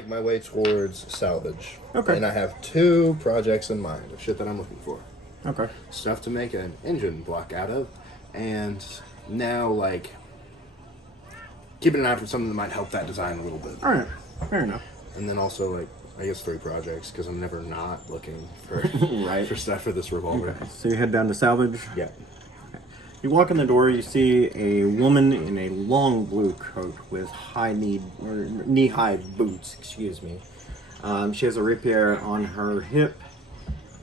make my way towards salvage. Okay. And I have 2 projects in mind of shit that I'm looking for. Okay. Stuff to make an engine block out of, and now, like, keeping an eye for something that might help that design a little bit. Alright, fair enough. And then also, like, I guess 3 projects, because I'm never not looking for Right. for stuff for this revolver. Okay. So you head down to salvage? Yeah. You walk in the door, you see a woman in a long blue coat with knee-high boots, excuse me. She has a rapier on her hip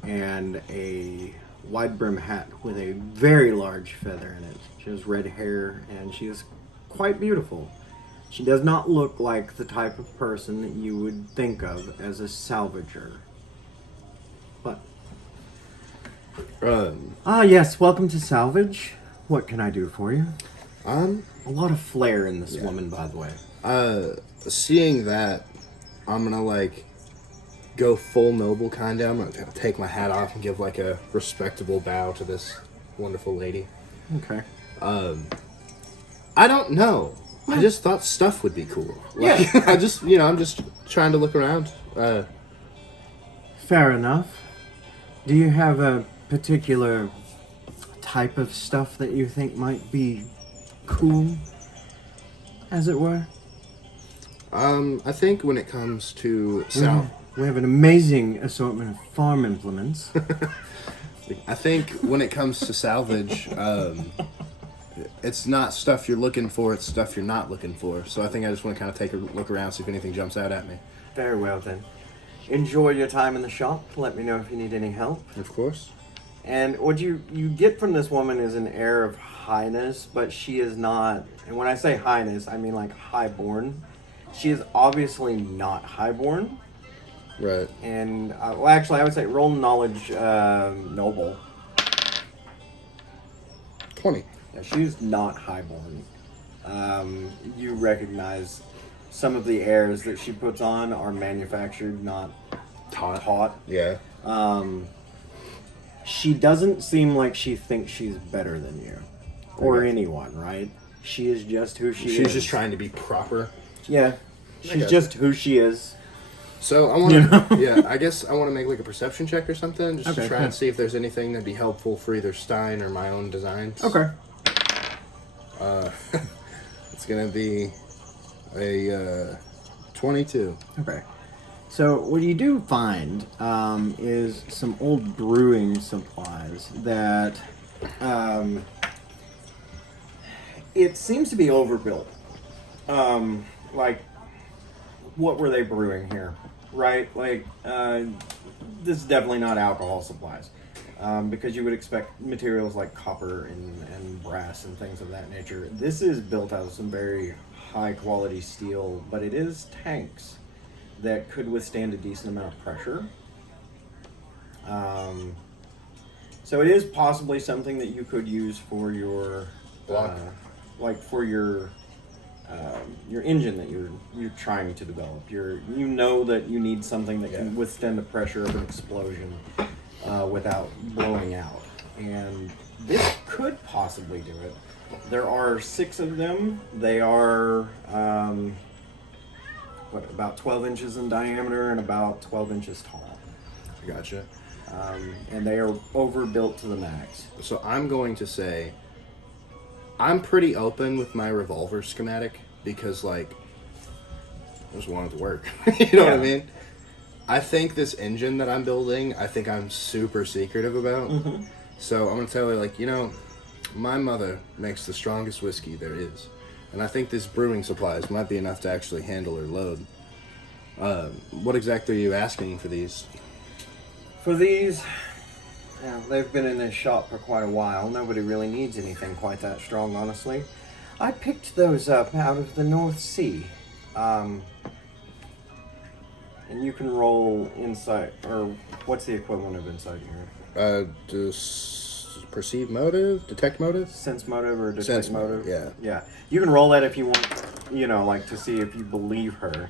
and a wide brim hat with a very large feather in it. She has red hair and she is quite beautiful. She does not look like the type of person that you would think of as a salvager. But... yes, welcome to Salvage. What can I do for you? A lot of flair in this woman, by the way. Seeing that, I'm gonna, like, go full noble kind of. I'm gonna take my hat off and give, like, a respectable bow to this wonderful lady. Okay. I don't know. I just thought stuff would be cool. Like, Yeah. I'm just trying to look around. Fair enough. Do you have a particular type of stuff that you think might be cool, as it were? I think when it comes to We have an amazing assortment of farm implements. I think when it comes to salvage, it's not stuff you're looking for, it's stuff you're not looking for. So I think I just want to kind of take a look around, see if anything jumps out at me. Very well, then. Enjoy your time in the shop. Let me know if you need any help. Of course. And what you get from this woman is an air of highness, but she is not, and when I say highness, I mean like highborn. She is obviously not highborn. Right. And, well, actually, I would say roll knowledge noble. 20. Yeah, she's not highborn. You recognize some of the airs that she puts on are manufactured, not taught. Yeah. She doesn't seem like she thinks she's better than you. Or anyone, right? She is just who she is. She's just trying to be proper. Yeah. She's just who she is. So I want to, I guess I want to make like a perception check or something, just to try and see if there's anything that'd be helpful for either Stein or my own designs. Okay. It's gonna be a 22. Okay. So what you do find is some old brewing supplies that it seems to be overbuilt. Like, what were they brewing here? Right? Like, this is definitely not alcohol supplies. Because you would expect materials like copper and brass and things of that nature. This is built out of some very high quality steel, but it is tanks that could withstand a decent amount of pressure. So it is possibly something that you could use for your block, like for your engine that you're trying to develop. You know that you need something that can withstand the pressure of an explosion without blowing out, and this could possibly do it. There are 6 of them. They are about 12 inches in diameter and about 12 inches tall. Gotcha. And they are overbuilt to the max. So I'm going to say I'm pretty open with my revolver schematic because, like, I just want it to work. You know what I mean? I think this engine that I'm building, I think I'm super secretive about. Mm-hmm. So I'm going to tell her, like, my mother makes the strongest whiskey there is. And I think this brewing supplies might be enough to actually handle her load. What exactly are you asking for these? For these, they've been in this shop for quite a while. Nobody really needs anything quite that strong, honestly. I picked those up out of the North Sea. And you can roll insight, or what's the equivalent of insight here? Perceive motive? Detect motive? Sense motive or detect Sense motive? Yeah. Yeah. You can roll that if you want, like to see if you believe her.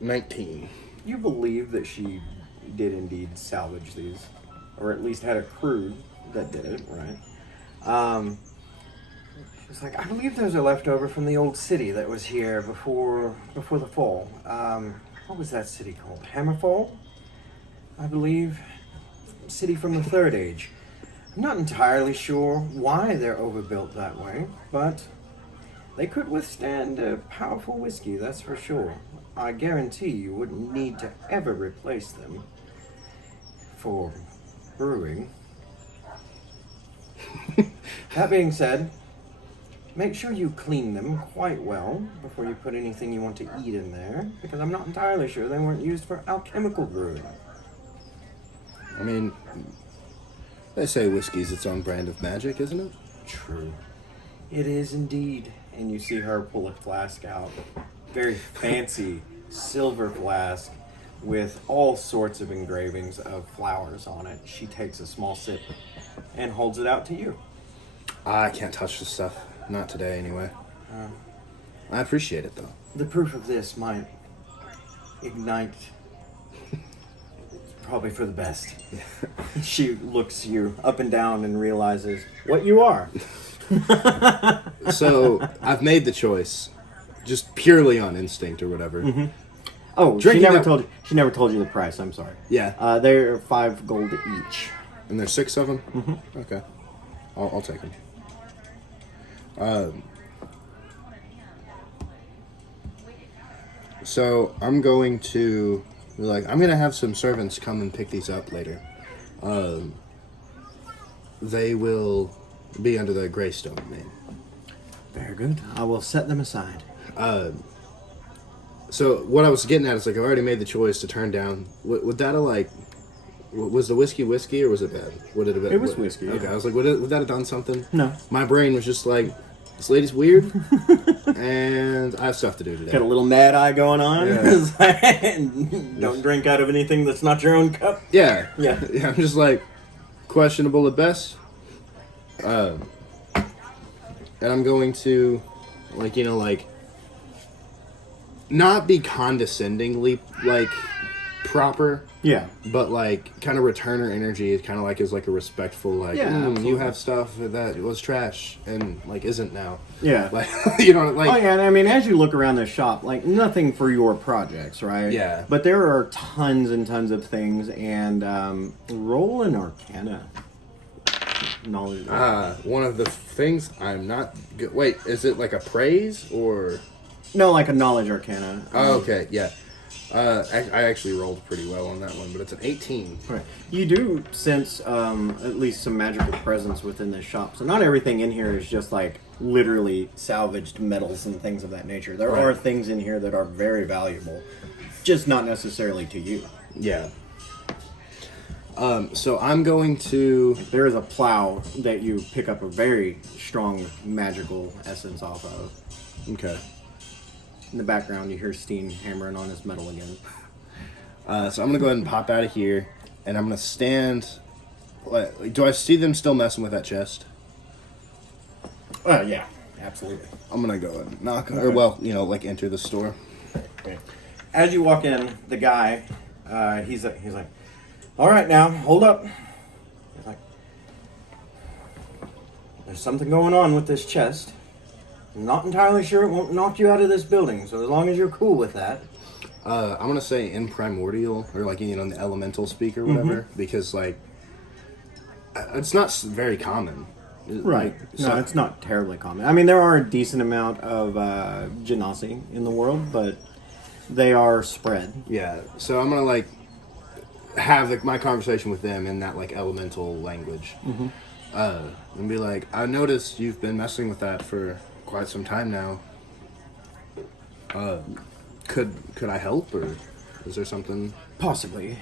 19. You believe that she did indeed salvage these, or at least had a crew that did it, right? She's like, I believe those are left over from the old city that was here before the fall. what was that city called? Hammerfall, I believe. City from the Third Age. I'm not entirely sure why they're overbuilt that way, but they could withstand a powerful whiskey, that's for sure. I guarantee you wouldn't need to ever replace them for brewing. That being said, make sure you clean them quite well before you put anything you want to eat in there, because I'm not entirely sure they weren't used for alchemical brewing. I mean, they say whiskey's its own brand of magic, isn't it? True. It is indeed. And you see her pull a flask out. Very fancy silver flask with all sorts of engravings of flowers on it. She takes a small sip and holds it out to you. I can't touch this stuff. Not today, anyway. I appreciate it, though. The proof of this might ignite. Probably for the best. She looks you up and down and realizes what you are. So, I've made the choice. Just purely on instinct or whatever. Mm-hmm. Oh, she never told you the price, I'm sorry. Yeah. They're 5 gold each. And there's 6 of them? Mm-hmm. Okay. I'll take them. So I'm going to have some servants come and pick these up later. They will be under the Graystone name. Very good. I will set them aside. So what I was getting at is I've already made the choice to turn down. Would that have was the whiskey or was it bad? Would it have been? It was whiskey. Okay, Yeah. I was like, would that have done something? No. My brain was just like, this lady's weird, and I have stuff to do today. Got a little mad eye going on. Yeah. Don't drink out of anything that's not your own cup. Yeah. Yeah. I'm just like, questionable at best. And I'm going to, not be condescendingly, proper. Yeah. But, kind of return her energy kind of as a respectful, you have stuff that was trash and, isn't now. Yeah. Oh, yeah, and I mean, as you look around the shop, nothing for your projects, right? Yeah. But there are tons and tons of things, and roll an Arcana. Knowledge. One of the things I'm not good. Wait, is it a praise or? No, like a knowledge Arcana. Oh, okay, yeah. I actually rolled pretty well on that one, but it's an 18. Right. You do sense at least some magical presence within this shop. So not everything in here is just literally salvaged metals and things of that nature. There are things in here that are very valuable, just not necessarily to you. Yeah. So I'm going to... There is a plow that you pick up a very strong magical essence off of. Okay. In the background, you hear Steen hammering on his metal again. So I'm going to go ahead and pop out of here, and I'm going to stand... Do I see them still messing with that chest? Yeah, absolutely. I'm going to go and knock... Okay. Or, enter the store. Okay. As you walk in, the guy, he's like, all right now, hold up. He's like, there's something going on with this chest. I'm not entirely sure it won't knock you out of this building, so as long as you're cool with that. I'm going to say in primordial, or the elemental speak or whatever, because, it's not very common. Right. No, it's not terribly common. I mean, there are a decent amount of genasi in the world, but they are spread. Yeah, so I'm going to, have my conversation with them in that, elemental language. Mm-hmm. And be like, I noticed you've been messing with that for quite some time now. Could I help, or is there something? Possibly,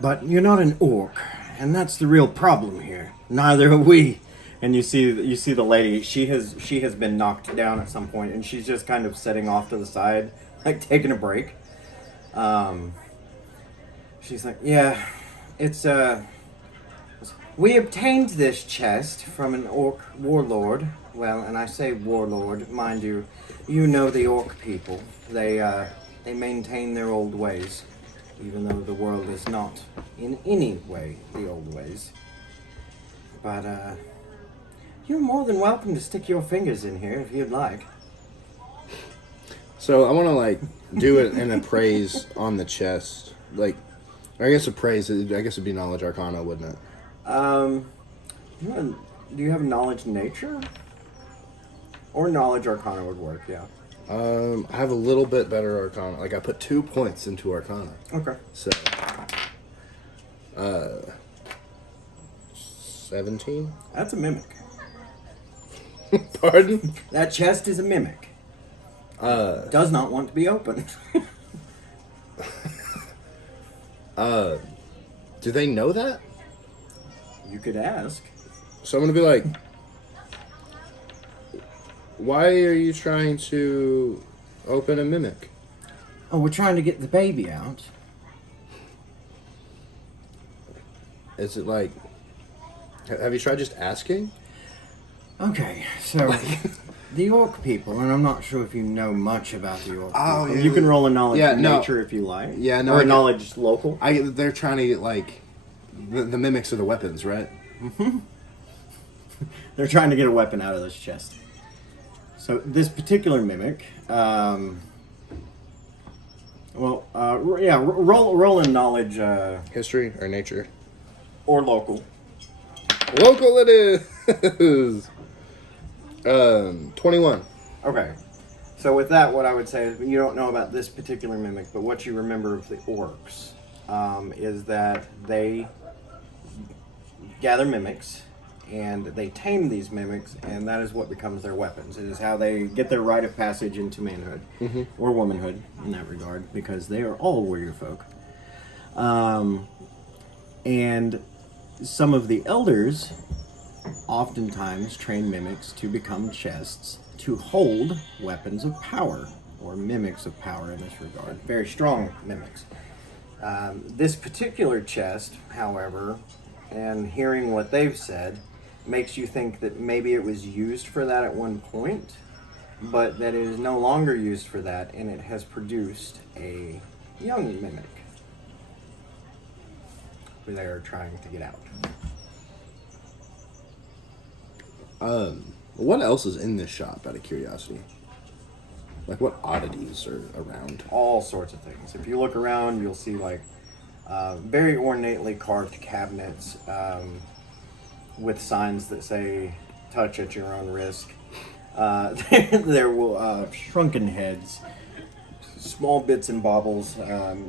but you're not an orc, and that's the real problem here. Neither are we. And you see the lady. She has been knocked down at some point, and she's just kind of sitting off to the side, taking a break. She's like, yeah, it's we obtained this chest from an orc warlord. Well, and I say warlord, mind you, you know the orc people. They maintain their old ways, even though the world is not in any way the old ways. But you're more than welcome to stick your fingers in here if you'd like. So I want to like do it an appraise on the chest, like, or I guess appraise. I guess it'd be knowledge arcana, wouldn't it? Do you have knowledge nature? Or knowledge arcana would work, yeah. I have a little bit better arcana. Like I put 2 points into arcana. Okay. So, 17. That's a mimic. Pardon? That chest is a mimic. Does not want to be opened. Do they know that? You could ask. So I'm gonna be like, why are you trying to open a mimic? Oh, we're trying to get the baby out. Is it like, have you tried just asking? Okay, so the orc people, and I'm not sure if you know much about the orc Oh, people. yeah. You can roll a knowledge Yeah, no. nature if you like. Yeah, no, Or I a get- knowledge local. They're trying to get like, the mimics are the weapons, right? They're trying to get a weapon out of this chest. So this particular mimic, roll in knowledge History or nature? or local. Local it is. 21. Okay. So with that, what I would say is you don't know about this particular mimic, but what you remember of the orcs is that they gather mimics and they tame these mimics, and that is what becomes their weapons. It is how they get their rite of passage into manhood or womanhood in that regard, because they are all warrior folk. And some of the elders oftentimes train mimics to become chests to hold weapons of power, or mimics of power in this regard. Very strong mimics. This particular chest, however, and hearing what they've said, makes you think that maybe it was used for that at one point, but that it is no longer used for that, and it has produced a young mimic who they are trying to get out. What else is in this shop, out of curiosity? Like, what oddities are around? All sorts of things. If you look around, you'll see like very ornately carved cabinets with signs that say "touch at your own risk." There will shrunken heads, small bits and baubles,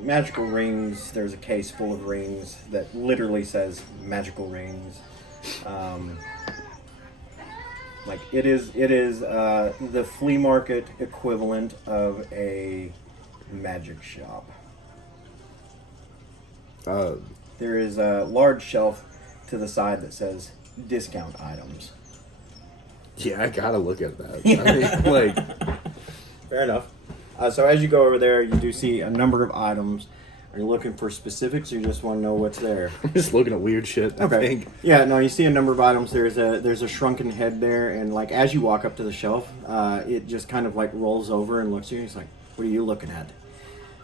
magical rings. There's a case full of rings that literally says "magical rings." Like it is the flea market equivalent of a magic shop. There is a large shelf to the side that says discount items. Yeah, I gotta look at that. I mean, like, Fair enough. So as you go over there, you do see a number of items. Are you looking for specifics, or you just want to know what's there? I'm just looking at weird shit. I think. Yeah, no, you see a number of items. There's a shrunken head there, and like as you walk up to the shelf, it just kind of like rolls over and looks at you. It's like, what are you looking at?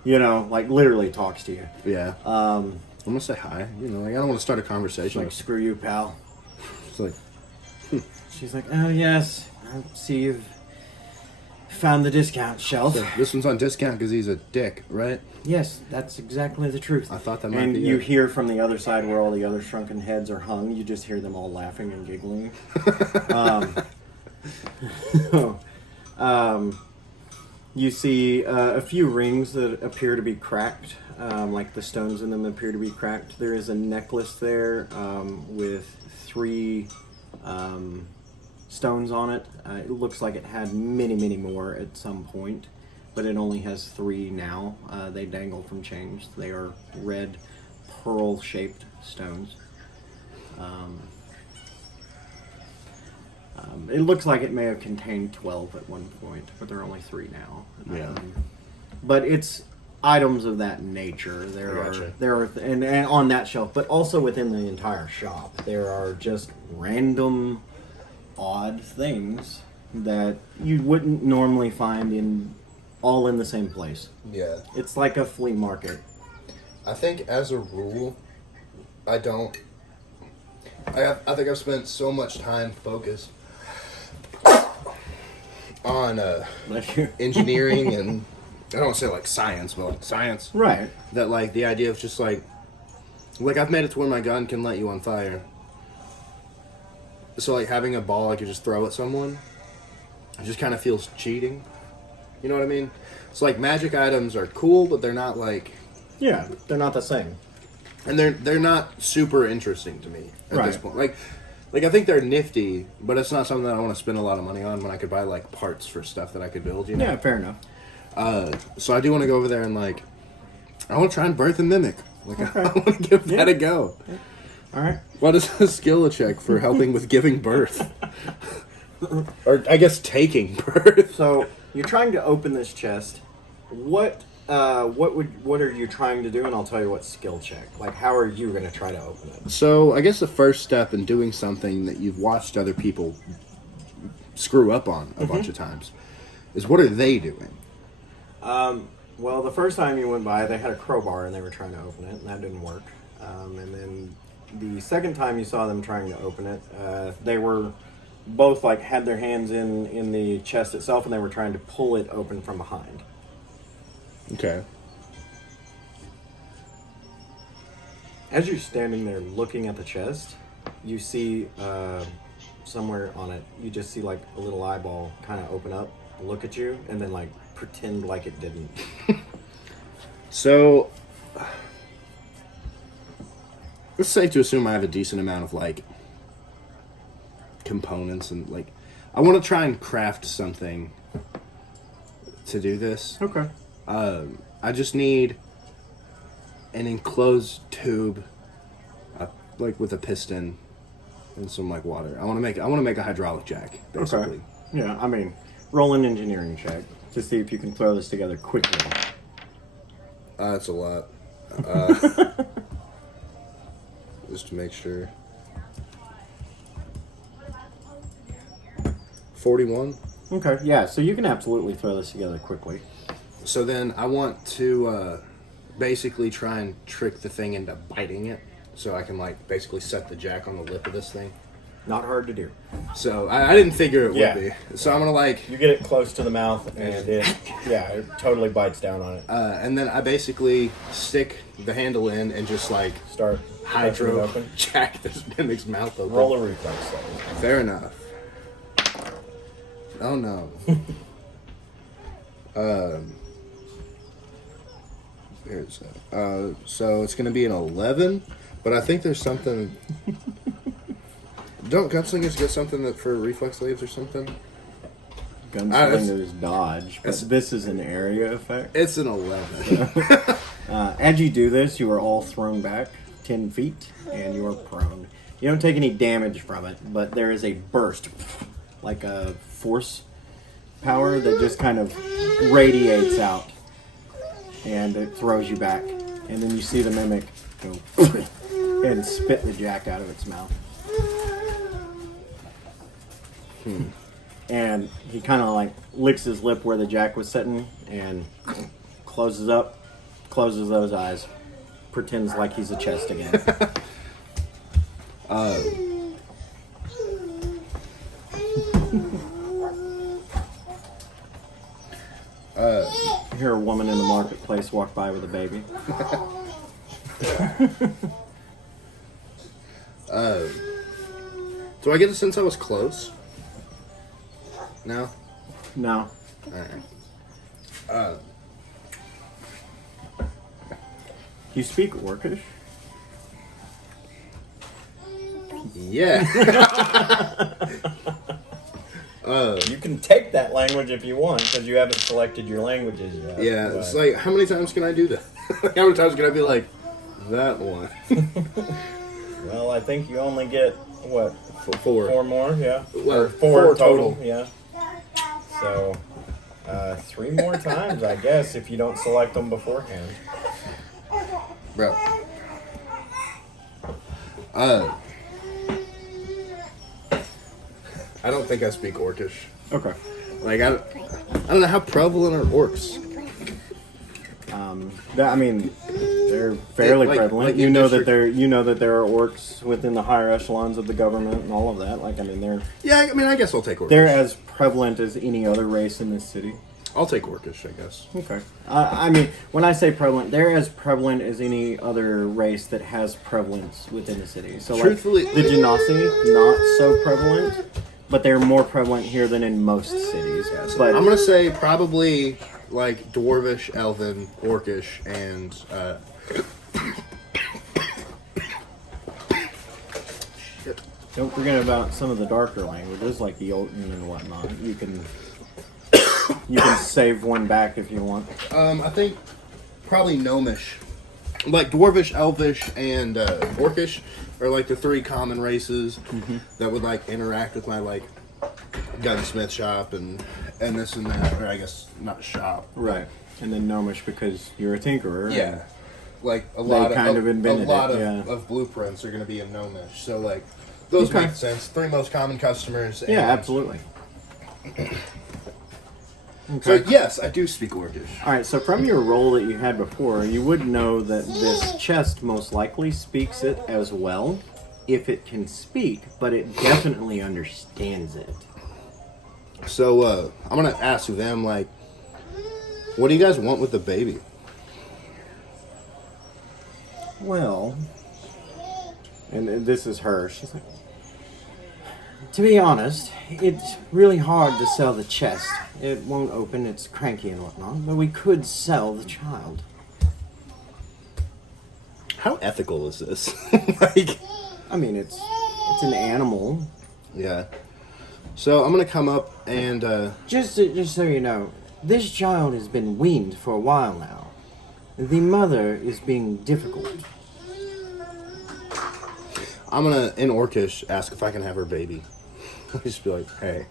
You know, like literally talks to you. Yeah. I'm gonna say hi. You know, like I don't want to start a She's conversation. like, screw you, pal. It's like, She's like, oh yes, I see you've found the discount shelf. so this one's on discount because he's a dick, right? Yes, that's exactly the truth. I thought that might and be you it. hear from the other side where all the other shrunken heads are hung, you just hear them all laughing and giggling. You see a few rings that appear to be cracked, like the stones in them appear to be cracked. There is a necklace there with 3 stones on it. It looks like it had many, many more at some point, but it only has 3 now. They dangle from chains. They are red, pearl-shaped stones. It looks like it may have contained 12 at one point, but there are only 3 now. Yeah. But it's items of that nature. Gotcha. And on that shelf, but also within the entire shop, there are just random, odd things that you wouldn't normally find all in the same place. Yeah. It's like a flea market. I think as a rule, I think I've spent so much time focused on engineering and I don't want to say like science, but like science. Right. That like the idea of just like I've made it to where my gun can light you on fire. So like having a ball I could just throw at someone, it just kind of feels cheating. You know what I mean? So like magic items are cool, but they're not like Yeah, they're not the same. and they're not super interesting to me at this Right. point. Like I think they're nifty, but it's not something that I want to spend a lot of money on when I could buy like parts for stuff that I could build. You know? Yeah, fair enough. So I do want to go over there and like I want to try and birth a mimic. Like Okay. I want to give that a go. All right. What is a skill check for helping with giving birth? Or I guess taking birth. So you're trying to open this chest. What are you trying to do? And I'll tell you what skill check. Like, how are you going to try to open it? So I guess the first step in doing something that you've watched other people screw up on a bunch of times is what are they doing? Well, the first time you went by, they had a crowbar and they were trying to open it, and that didn't work. And then the second time you saw them trying to open it, they were both like had their hands in the chest itself, and they were trying to pull it open from behind. Okay. As you're standing there looking at the chest, you see somewhere on it, you just see like a little eyeball kind of open up, look at you, and then like pretend like it didn't. So it's safe to assume I have a decent amount of like components and like I want to try and craft something to do this. Okay. I just need an enclosed tube, like with a piston and some like water. I want to make a hydraulic jack, basically. Okay. Yeah, I mean, roll an engineering check to see if you can throw this together quickly. That's a lot. Just to make sure. 41. Okay, yeah, so you can absolutely throw this together quickly. So then I want to basically try and trick the thing into biting it, so I can like basically set the jack on the lip of this thing. Not hard to do. So I didn't figure it Yeah. would be. So I'm gonna like, You get it close to the mouth, and it totally bites down on it. and then I basically stick the handle in and just like Start punching it hydro open. jack this mimic's mouth open. Roll a reflex save. Fair enough. Oh no. Here's that. So it's gonna be an 11, but I think there's something. Don't gunslingers get something that for reflex saves or something? Gunslinger's dodge, but this is an area effect. It's an 11. As you do this, you are all thrown back 10 feet, and you are prone. You don't take any damage from it, but there is a burst, like a force power that just kind of radiates out, and it throws you back. And then you see the mimic go and spit the jack out of its mouth. And he kind of like licks his lip where the jack was sitting and closes those eyes, pretends like he's a chest again. You hear a woman in the marketplace walk by with a baby. Do I get a sense I was close? No? No. Alright. You speak Orcish? Yeah. You can take that language if you want, because you haven't selected your languages yet. Yeah, it's like, how many times can I do that? How many times can I be like, that one? Well, I think you only get, what, Four. four more? Yeah. Well, Or four total. Yeah. So, 3 more times, I guess, if you don't select them beforehand. Bro. I don't think I speak Orcish. Okay. Like, I don't know how prevalent are orcs. I mean, they're fairly prevalent. Like you in know district- that there are orcs within the higher echelons of the government and all of that. Like, I mean, Yeah, I mean, I guess I'll take Orcish. they're as prevalent as any other race in this city. I'll take Orcish, I guess. Okay. I mean, when I say prevalent, they're as prevalent as any other race that has prevalence within the city. So, Truthfully- like, the Genasi, not so prevalent, but they're more prevalent here than in most cities. But I'm gonna say probably like Dwarvish, Elven, Orcish, and shit. don't forget about some of the darker languages, like the Jotun and whatnot. You can save one back if you want. I think probably Gnomish, like Dwarvish, Elvish, and Orcish are like the three common races that would like interact with my like gunsmith shop and this and that, or I guess not shop. Right. And then Gnomish because you're a tinkerer. Yeah. Like a They lot kind of a invented lot it, of blueprints are going to be in Gnomish. So like those Okay. make sense. Three most common customers. Yeah, and- absolutely. So yes, I do speak Orcish. All right, so from your role that you had before, you would know that this chest most likely speaks it as well, if it can speak, but it definitely understands it. So I'm gonna ask them like, what do you guys want with the baby? Well, and this is her. She's like, to be honest, it's really hard to sell the chest. It won't open, it's cranky and whatnot, but we could sell the child. How ethical is this? Like, I mean, it's an animal. yeah. So I'm gonna come up and Just so you know, this child has been weaned for a while now. The mother is being difficult. I'm gonna in Orcish ask if I can have her baby. Just be like, hey.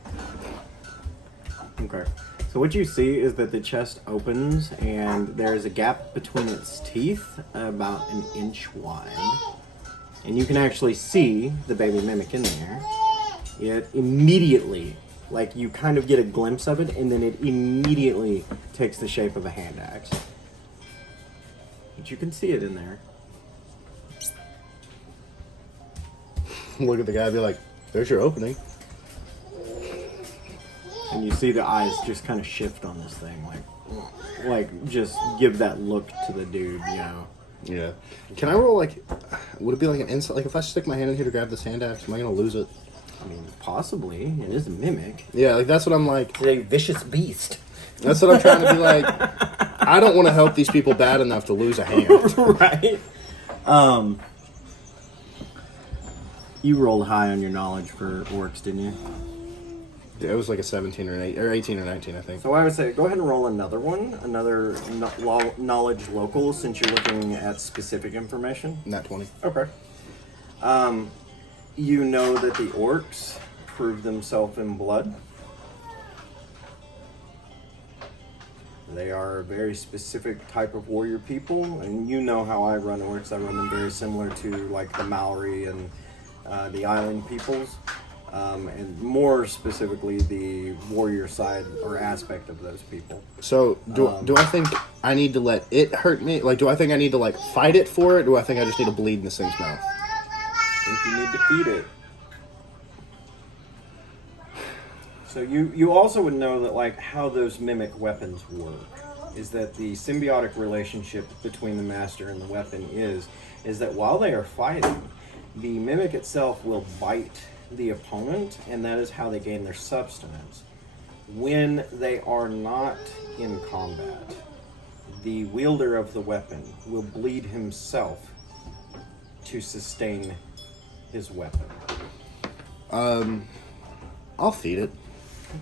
Okay. So what you see is that the chest opens and there is a gap between its teeth about an inch wide. And you can actually see the baby mimic in there. It immediately, like you kind of get a glimpse of it, and then it immediately takes the shape of a hand axe. But you can see it in there. Look at the guy and be like, there's your opening. And you see the eyes just kind of shift on this thing, like just give that look to the dude, you know. Yeah. Can I roll like, would it be like an insult? Like if I stick my hand in here to grab this hand axe, am I gonna lose it? I mean, possibly. It is a mimic. Yeah, like that's what I'm like. It's a vicious beast. That's what I'm trying to be like. I don't want to help these people bad enough to lose a hand. Right. You rolled high on your knowledge for orcs, didn't you? It was like a 17 or an 8 or 18 or 19, I think. So I would say go ahead and roll another one, another knowledge local, since you're looking at specific information. Not 20. Okay. You know that the orcs prove themselves in blood. They are a very specific type of warrior people, and you know how I run orcs. I run them very similar to like the Maori and the island peoples, and more specifically the warrior side or aspect of those people. So, do I think I need to let it hurt me? Like, do I think I need to, like, fight it for it? Or do I think I just need to bleed in this thing's mouth? I think you need to feed it. So you also would know that like how those mimic weapons work is that the symbiotic relationship between the master and the weapon is that while they are fighting, the mimic itself will bite the opponent, and that is how they gain their substance. When they are not in combat, the wielder of the weapon will bleed himself to sustain his weapon. I'll feed it.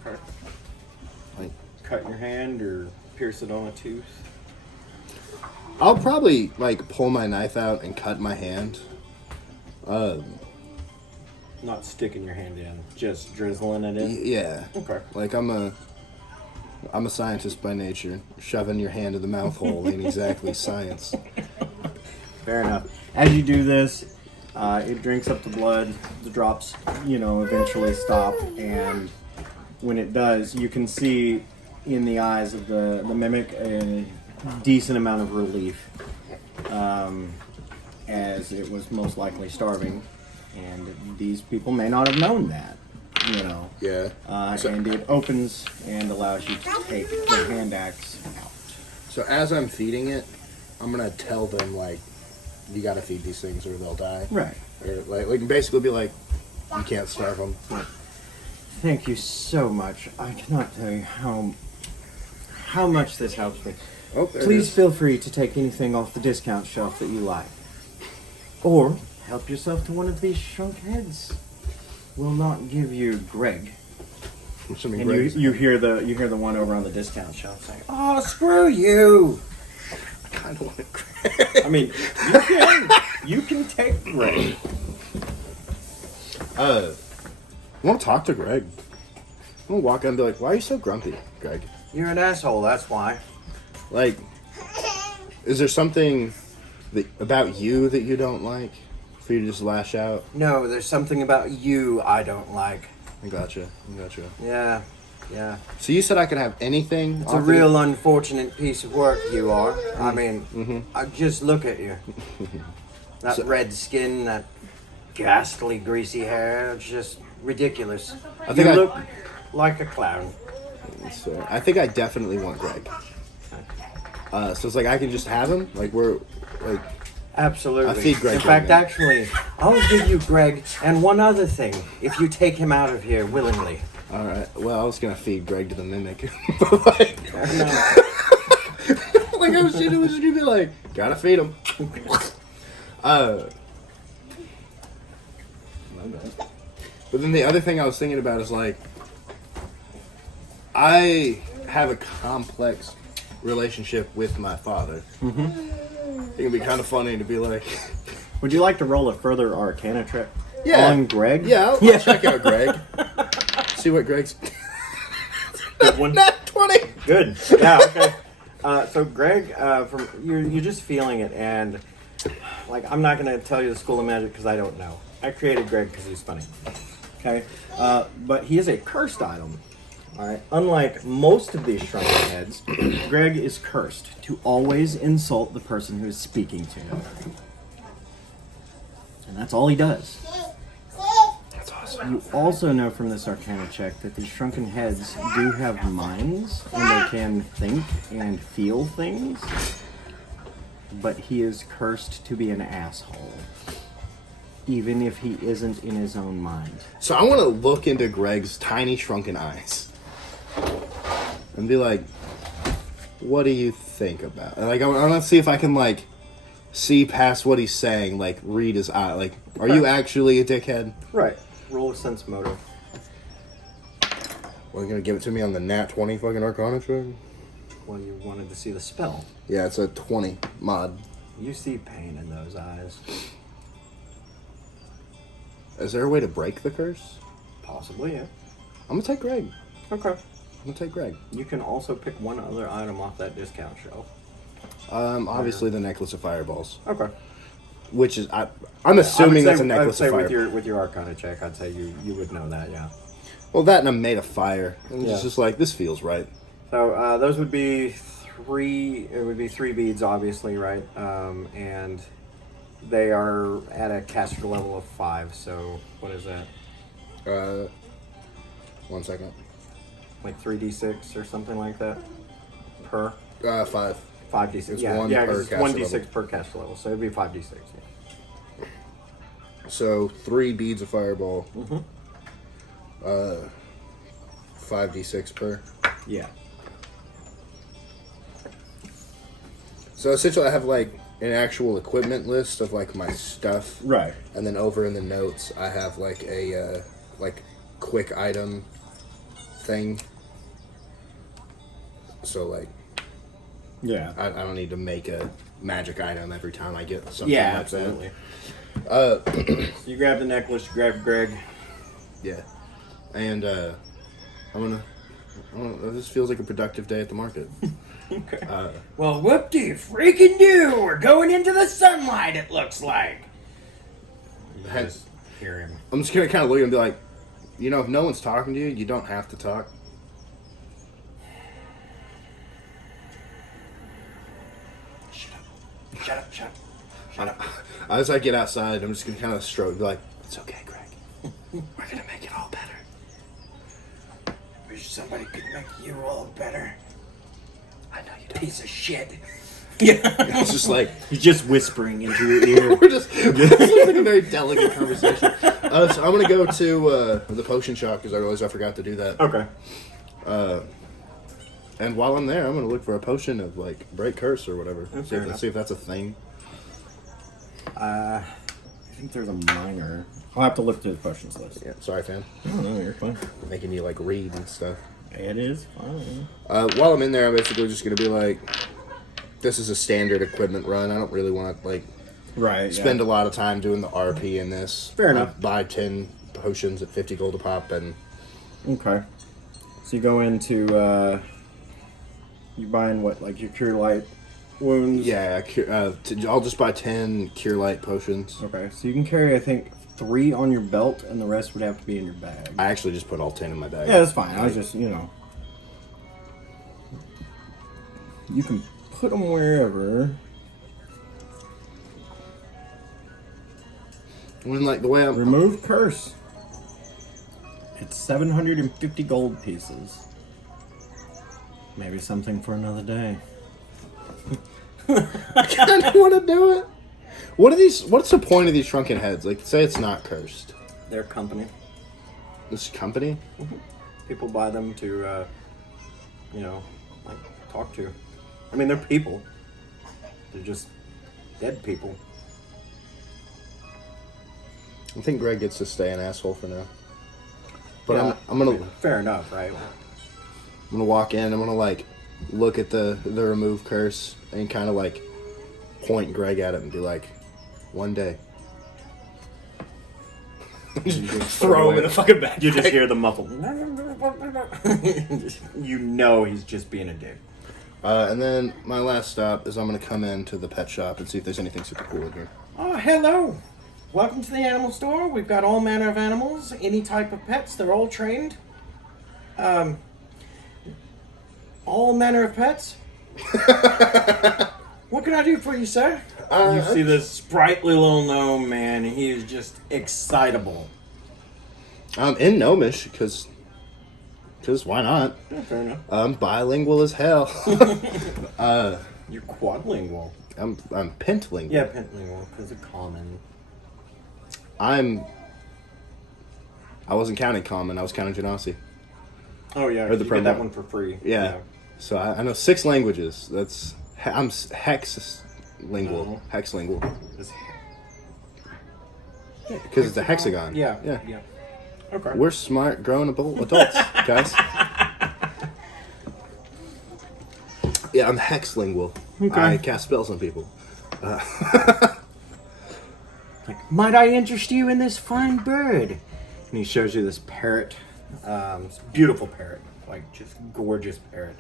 Okay. Like, Cut your hand or pierce it on a tooth. I'll probably, like, pull my knife out and cut my hand. Not sticking your hand in, just drizzling it in. Yeah. Okay. Like, I'm a scientist by nature. Shoving your hand in the mouth hole ain't exactly science. Fair enough. As you do this, it drinks up the blood. The drops, eventually stop, and when it does, you can see in the eyes of the mimic a decent amount of relief. as it was most likely starving, and these people may not have known that, you know. Yeah. And it opens and allows you to take the hand axe out. So as I'm feeding it, I'm gonna tell them like, you gotta feed these things or they'll die. Right. Or like basically be like, you can't starve them. Thank you so much. I cannot tell you how much this helps me. Oh, there it Please is. feel free to take anything off the discount shelf that you like. Or help yourself to one of these shrunk heads. We'll not give you Greg. Assuming And Greg's- you hear the one over on the discount shelf saying, "Oh, screw you!" I kind of want to. I mean, you can take Greg. I want to talk to Greg. I'm gonna walk up and be like, "Why are you so grumpy, Greg? You're an asshole. That's why." Like, is there something about you that you don't like for you to just lash out?" No, there's something about you I don't like. I gotcha. Yeah. So you said I could have anything? It's a real unfortunate piece of work you are. I mean, I just look at you. That red skin, that ghastly greasy hair, it's just ridiculous. I think you I- look like a clown. So I think I definitely want Greg. So it's like I can just have him? Like we're like Absolutely. I feed Greg In fact, right now. actually, I'll give you Greg and one other thing if you take him out of here willingly. alright. Well, I was gonna feed Greg to the mimic. But like I was shooting was gonna be like, gotta feed him. But then the other thing I was thinking about is like I have a complex relationship with my father. It can be kind of funny to be like, Would you like to roll a further Arcana check yeah, on Greg? Yeah, I'll check out Greg. See what Greg's. Good one. Nat 20. Good. Yeah. Okay. So Greg, from you're just feeling it, and like I'm not gonna tell you the school of magic because I don't know. I created Greg because he's funny. Okay. But he is a cursed item. All right. Unlike most of these shrunken heads, Greg is cursed to always insult the person who is speaking to him, and that's all he does. That's awesome. You also know from this Arcana check that these shrunken heads do have minds and they can think and feel things, but he is cursed to be an asshole, even if he isn't in his own mind. So I want to look into Greg's tiny shrunken eyes and be like, what do you think about it? Like, I want to see if I can, like, see past what he's saying, like, read his eye. Like, are you actually a dickhead? Right. Roll a sense motive. Well, you going to give it to me on the nat 20 fucking Arcana check? Well, you wanted to see the spell. Yeah, it's a 20 mod. You see pain in those eyes. Is there a way to break the curse? Possibly, yeah. I'm going to take Greg. Okay. I'm going to take Greg. You can also pick one other item off that discount shelf. Obviously the necklace of fireballs. Okay. Which is, I'm assuming that's a necklace I of would fire. say with your Arcana check, I'd say you would know that, yeah. Well, that and I'm made of fire. And Yeah. it's just like, this feels right. So those would be three. It would be 3 beads, obviously, right? And they are at a caster level of 5. So what is that? 1 second. Like 3d6 or something like that per 5. 5d6. It's Yeah, one yeah, per 'cause it's caster 1d6 level. per caster level. So it'd be 5d6. Yeah. So 3 beads of fireball. Mm-hmm. 5d6 per. Yeah. So essentially I have like an actual equipment list of like my stuff. Right. And then over in the notes I have like a like quick item thing. So like Yeah. I don't need to make a magic item every time I get something Yeah, like absolutely. that. You grab the necklace, you grab Greg. Yeah. And this feels like a productive day at the market. Okay. Well, whoop do you freaking do? We're going into the sunlight, it looks like. You Had- just hear him. I'm just gonna kind of look and be like, you know, if no one's talking to you, you don't have to talk. Shut up. Shut up, shut up. As I get outside, I'm just gonna kind of stroke, be like, "It's okay, Greg. We're gonna make it all better." Wish somebody could make you all better. I know you don't. Piece of shit. Yeah. It's just like He's just whispering into your ear. we're just having a very delicate conversation. So I'm gonna go to the potion shop because I realized I forgot to do that. Okay. And while I'm there, I'm gonna look for a potion of like break curse or whatever. Fair enough. See if that's a thing. I think there's a minor. I'll have to look through the potions list. Yeah. Sorry, fam. Oh, no, you're fine. Making you like read and stuff. It is fine. While I'm in there, I'm basically just gonna be like, this is a standard equipment run. I don't really want to like spend a lot of time doing the RP in this. Fair enough. Buy 10 potions at 50 gold a pop, and Okay. So you go into, you buying what, like your cure light wounds? yeah, I'll just buy 10 cure light potions. Okay, so you can carry, I think, 3 on your belt, and the rest would have to be in your bag. I actually just put all 10 in my bag. Yeah, that's fine. I was just, you know. You can put them wherever. When like the way I'm Remove curse. It's 750 gold pieces. Maybe something for another day. I kind of want to do it. What are these? What's the point of these shrunken heads? Like, say it's not cursed. Their company. This company? People buy them to, you know, like, talk to. I mean, they're people. They're just dead people. I think Greg gets to stay an asshole for now. But Yeah, I'm gonna I mean, fair enough, right? I'm gonna walk in. I'm gonna like look at the remove curse and kind of like point Greg at it and be like, one day. Throw him in a fucking bag. You just hear the muffled. You know he's just being a dick. And then my last stop is I'm gonna come into the pet shop and see if there's anything super cool in here. Oh, hello. Welcome to the animal store. We've got all manner of animals, any type of pets. They're all trained. All manner of pets. What can I do for you, sir? You see this sprightly little gnome man. He is just excitable. I'm in Gnomish because why not? Yeah, fair enough. I'm bilingual as hell. You're quadlingual. I'm pentlingual. Yeah, pentlingual because of common. I wasn't counting common. I was counting Genasi. Oh yeah, Or the you get that promo. one for free. Yeah. So I know 6 languages. I'm hexlingual. No. Hexlingual. It's- Because it's a hexagon. Yeah. Yeah. Okay. We're smart, grown adults, guys. Yeah, I'm hexlingual. Okay. I cast spells on people. Like, might I interest you in this fine bird? And he shows you this parrot. This beautiful parrot. Like, just gorgeous parrot.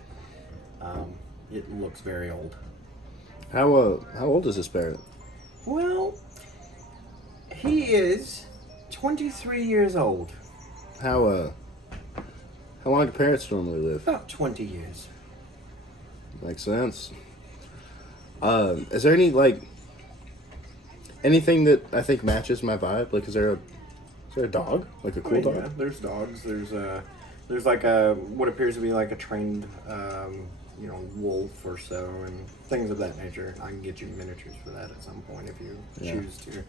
It looks very old. How old is this parrot? Well, he is 23 years old. How long do parrots normally live? About 20 years. Makes sense. Is there anything that I think matches my vibe? Like, is there a dog? Like a cool dog? Yeah, there's dogs. There's like a what appears to be like a trained, wolf or so, and things of that nature. I can get you miniatures for that at some point if you choose to.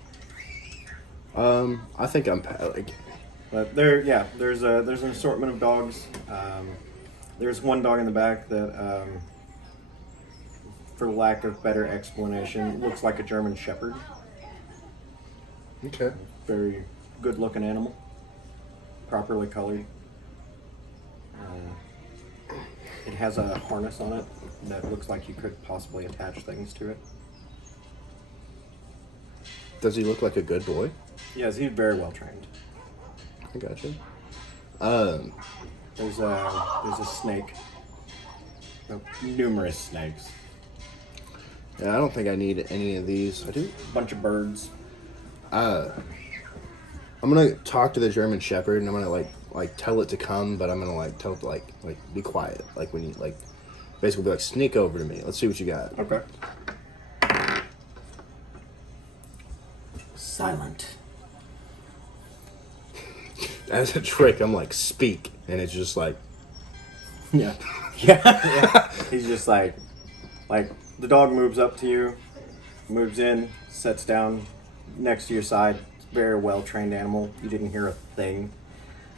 I think I'm like. But there's an assortment of dogs. There's one dog in the back that, for lack of better explanation, looks like a German Shepherd. Okay. Very good-looking animal, properly colored. It has a harness on it that looks like you could possibly attach things to it. Does he look like a good boy? Yes, he's very well trained. I gotcha. There's a snake. No, numerous snakes. Yeah, I don't think I need any of these. I do. A bunch of birds. I'm gonna talk to the German Shepherd and I'm gonna like tell it to come, but I'm gonna tell it to like be quiet. Like when you basically be like, sneak over to me. Let's see what you got. Okay. silent. As a trick, I'm like, speak. And it's just like... Yeah. Yeah. He's just like, the dog moves up to you, moves in, sits down next to your side. It's a very well-trained animal. You didn't hear a thing.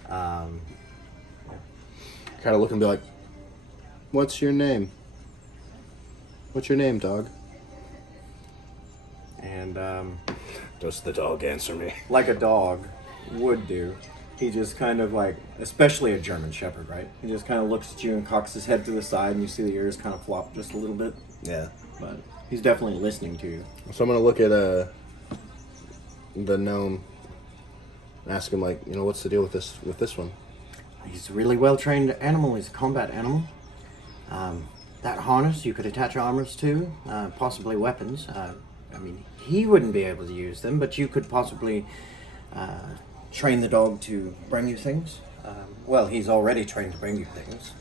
Kind of look and be like, what's your name? What's your name, dog? And, Does the dog answer me? like a dog would do, he just kind of like, especially a German Shepherd, right? He just kind of looks at you and cocks his head to the side, and you see the ears kind of flop just a little bit. Yeah. But he's definitely listening to you. So I'm going to look at the gnome and ask him, like, what's the deal with this one? He's a really well-trained animal. He's a combat animal. That harness you could attach armors to, possibly weapons. He wouldn't be able to use them, but you could possibly train the dog to bring you things. He's already trained to bring you things.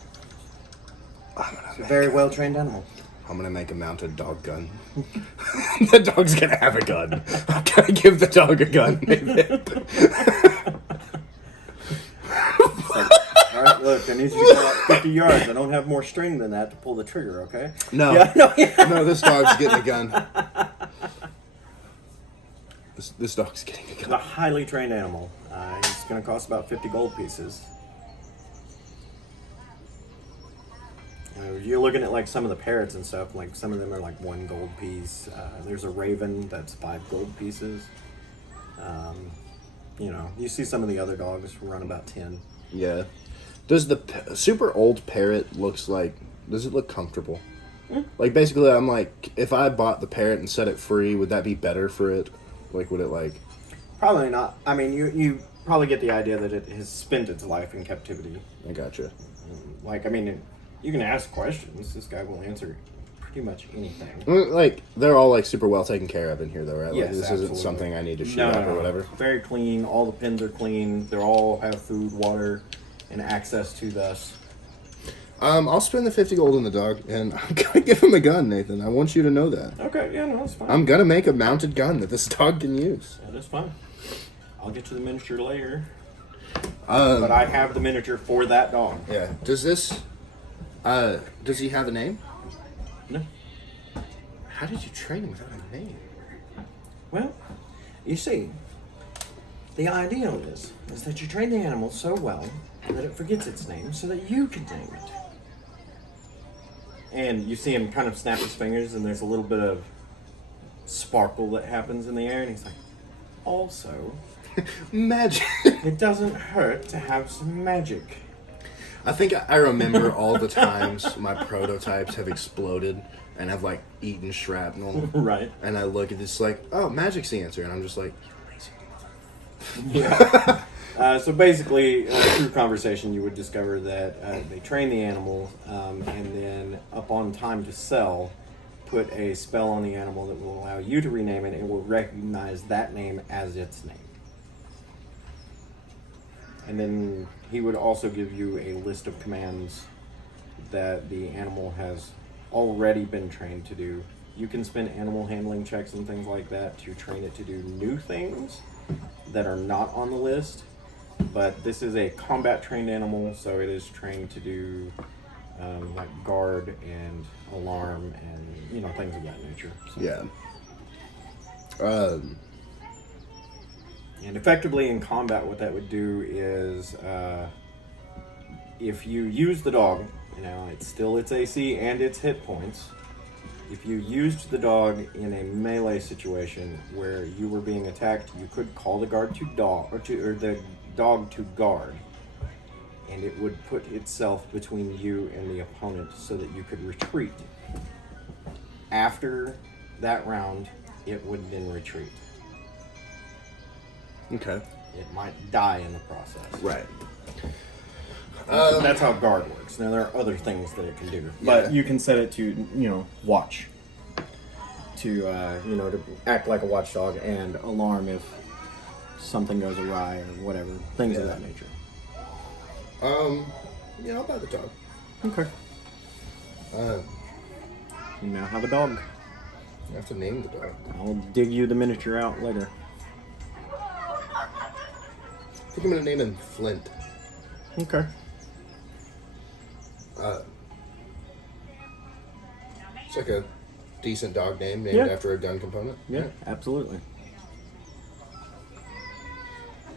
It's a very well-trained animal. I'm going to make a mounted dog gun. The dog's going to have a gun. I'm going to give the dog a gun. All right, look, I need you to go out 50 yards. I don't have more string than that to pull the trigger, okay? No. Yeah, No, this dog's getting a gun. This dog's getting a It's a gun. highly trained animal. It's going to cost about 50 gold pieces. You're looking at like some of the parrots and stuff. Like some of them are like 1 gold piece. There's a raven that's 5 gold pieces. You see some of the other dogs run about 10. Yeah. Does the super old parrot does it look comfortable? Like, basically, I'm like, if I bought the parrot and set it free, would that be better for it? Like, would it like... Probably not. I mean, you probably get the idea that it has spent its life in captivity. I gotcha. You can ask questions. This guy will answer pretty much anything. Like, they're all, like, super well taken care of in here, though, right? Yes, Like, this absolutely. isn't something I need to shoot No, up or whatever. Very clean. All the pens are clean. They all have food, water, and access to thus. I'll spend the 50 gold on the dog, and I'm gonna give him a gun, Nathan. I want you to know that. Okay, yeah, no, that's fine. I'm gonna make a mounted gun that this dog can use. That is fine. I'll get to the miniature later. Um, But I have the miniature for that dog. Yeah. Does he have a name? No. How did you train him without a name? Well, you see, the idea is that you train the animal so well that it forgets its name so that you can name it. And you see him kind of snap his fingers, and there's a little bit of sparkle that happens in the air, and he's like, also, Magic. it doesn't hurt to have some magic. I think I remember all the times my prototypes have exploded and have, like, eaten shrapnel. right? And I look at this like, oh, magic's the answer. And I'm just like, Yeah. So basically, through conversation, you would discover that they train the animal, and then upon time to sell, put a spell on the animal that will allow you to rename it, and it will recognize that name as its name. And then he would also give you a list of commands that the animal has already been trained to do. You can spend animal handling checks and things like that to train it to do new things that are not on the list. But this is a combat trained animal, so it is trained to do like guard and alarm and things of that nature. So. yeah. And effectively in combat, what that would do is if you use the dog, it's still its AC and its hit points. If you used the dog in a melee situation where you were being attacked, you could call the guard to dog or the dog to guard, and it would put itself between you and the opponent so that you could retreat. After that round, it would then retreat. Okay. It might die in the process. Right. That's how guard works. Now there are other things that it can do, but you can set it to watch, to act like a watchdog and alarm if something goes awry or whatever, things of that nature. Yeah, I'll buy the dog. Okay. You now have a dog. I have to name the dog. I'll dig you the miniature out later. I think I'm gonna name him Flint. Okay. It's like a decent dog name named Yeah. after a gun component. Yeah, absolutely.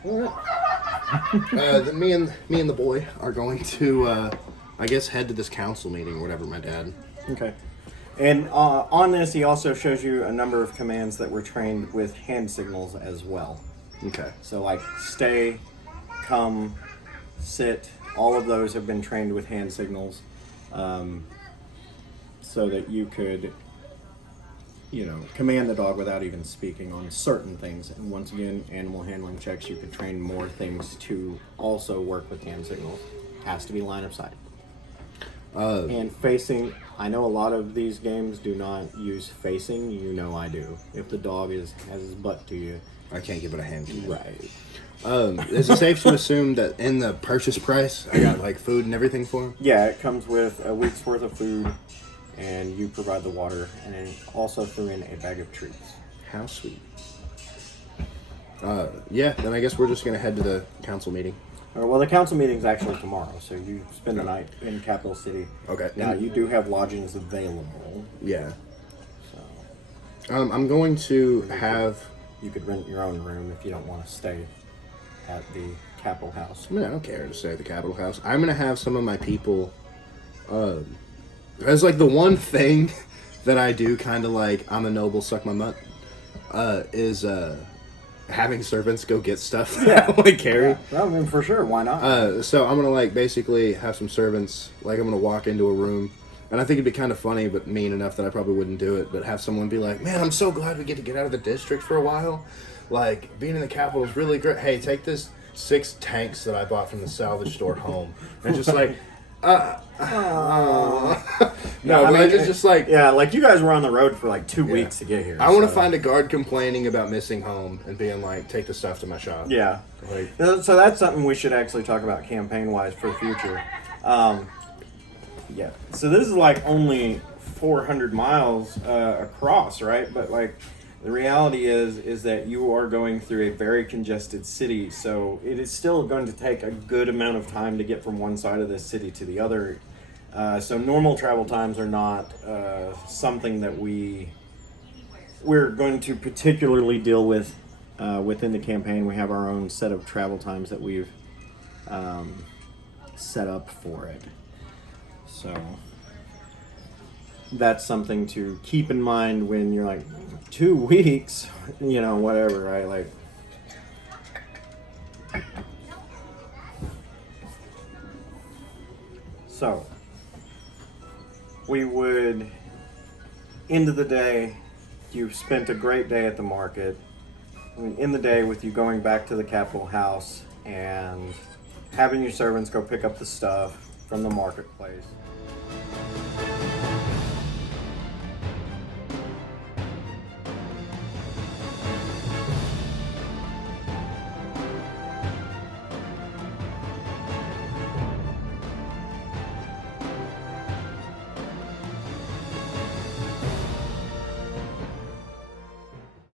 Then me and the boy are going to, I guess, head to this council meeting or whatever. My dad. Okay. And on this, he also shows you a number of commands that were trained with hand signals as well. Okay. So, like, stay, come, sit, all of those have been trained with hand signals, so that you could, command the dog without even speaking on certain things. And once again, animal handling checks, you could train more things to also work with hand signals. Has to be line of sight. And facing, I know a lot of these games do not use facing. I do. If the dog has his butt to you, I can't give it a hand command. right. Is it safe to assume that in the purchase price, I got like food and everything for him? Yeah, it comes with a week's worth of food, and you provide the water, and then also threw in a bag of treats. How sweet. Yeah, then I guess we're just gonna head to the council meeting. Well, the council meeting's actually tomorrow, so you spend the night in Capital City. Okay. Now, you do have lodgings available, Yeah. so I'm going to have. you could rent your own room if you don't want to stay at the Capitol House. I mean, I don't care to stay at the Capitol House. I'm gonna have some of my people. As like the one thing that I do, kind of like I'm a noble, suck my mutt, is having servants go get stuff that I want to carry. Yeah. I mean, for sure, why not? So I'm gonna like basically have some servants. Like I'm gonna walk into a room, and I think it'd be kind of funny, but mean enough that I probably wouldn't do it. But have someone be like, "Man, I'm so glad we get to get out of the district for a while. Like being in the capital is really great. Hey, take this 6 tanks that I bought from the salvage store home." And just like, no, I mean, it's just like, yeah, like you guys were on the road for like 2 weeks to get here. I want to so- find a guard complaining about missing home and being like, "Take the stuff to my shop." Yeah. Like, So that's something we should actually talk about campaign-wise for the future. Yeah. So this is like only 400 miles across, right? But like the reality is that you are going through a very congested city, so it is still going to take a good amount of time to get from one side of this city to the other. So normal travel times are not something that we're going to particularly deal with within the campaign. We have our own set of travel times that we've set up for it. So that's something to keep in mind when you're like 2 weeks, whatever, right? Like, so we would, end of the day, you've spent a great day at the market. I mean, in the day with you going back to the Capitol House and having your servants go pick up the stuff from the marketplace.